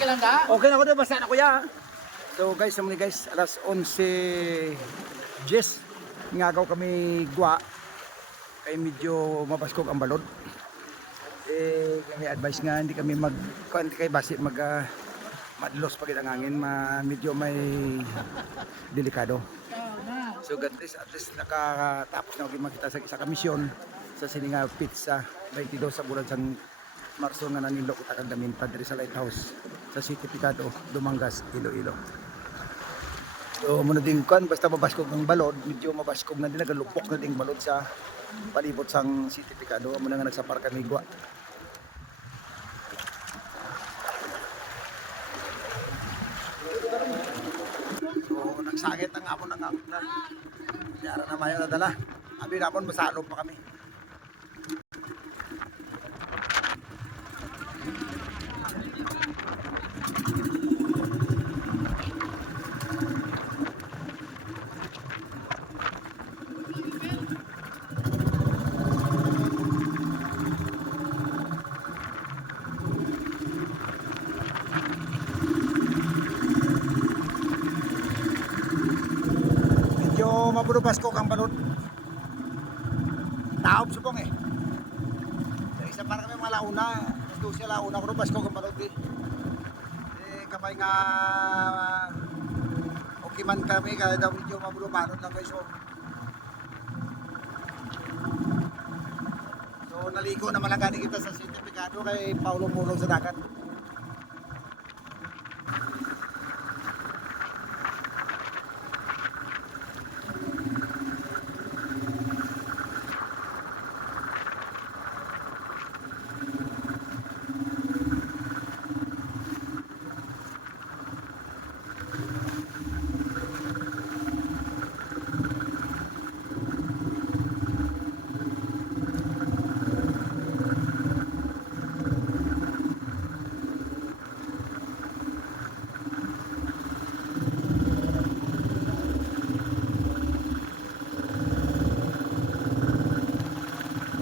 Okay lang da? Okay na ako doon, basta na kuya. So guys, alas 11 Jess, ngagaw kami gwa. Kaya medyo mabaskog ang balod. Kami advice nga, hindi kami kay basi madlos pag ang hangin, medyo may delikado. So at least nakatapos na magkita sa isa kamisyon sa Sininga Pizza 22 sa bulan sang Marso nga nanilo kita kagamin padre sa Lighthouse sa City Picado, Dumangas, Iloilo. So muna din kan basta mabaskog ng balod, medyo mabaskog na din nagalupok na ding balod sa palibot sang City Picado. Amo na nga nagsapar kami gwa. So nagsakit ang amon ng na. Yara na mayo nadala. Abi napon masalog pa kami. Maburo baskog ang balod. Taob subong Sa isa para kami mga launa, doon launa ko baskog ang balod kapay nga okay man kami kaya daw medyo maburo balod lang guys. So naligo naman lang gani kita sa City Picado kay Paulo Mulong sa dagat.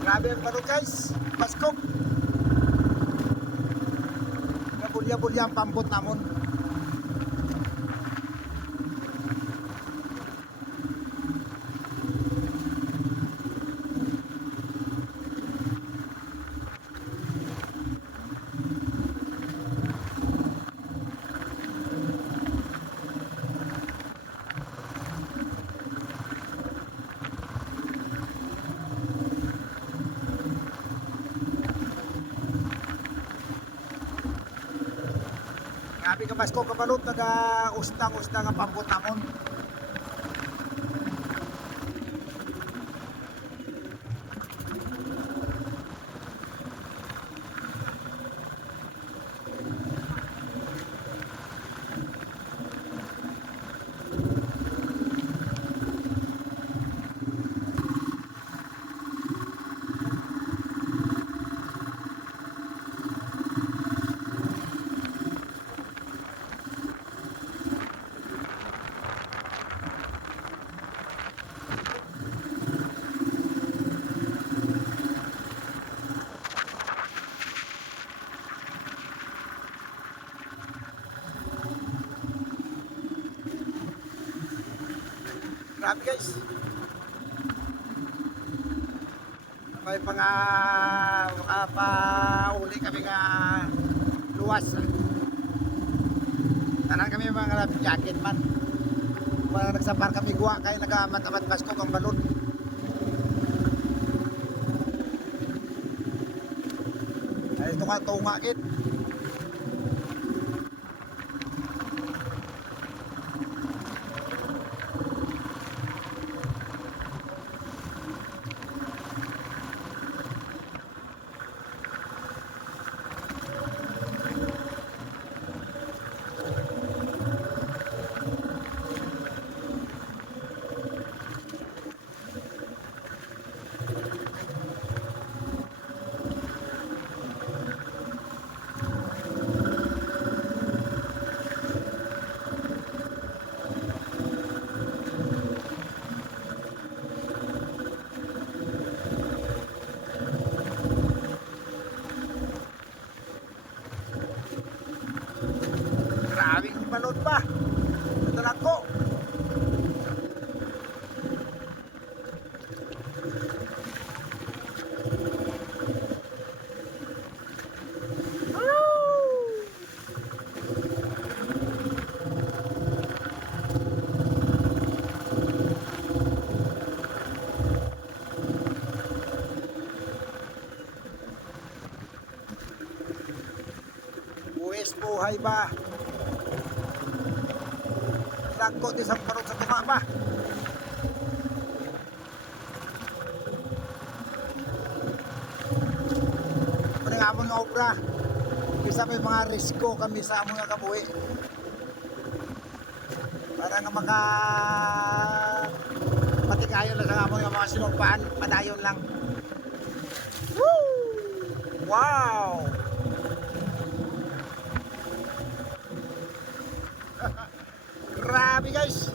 Grabe ang balod guys, baskog. Nabulya-bulya ang pambot namon. Grabe ka baskog ka balod, naga-ustang-ustang ang pambot namon. Grabe guys. May makapauli kami nga luwas. Tanan kami mga life jacket man. Mga nagsapar kami guwa kaya nagamatamad baskog ang balon. Ay ito nga tunga kit. Maraming balon pa. Ito lang ko. Buwis buhay ba? Lagko di sa parot sa tunga ba? Maning amon nga obra. Isa may mga risko kami sa amon nga kabuhi. Para nga maka matikayon lang sa amon nga mga sinupaan, padayon lang. Woo! Wow! Grabe guys.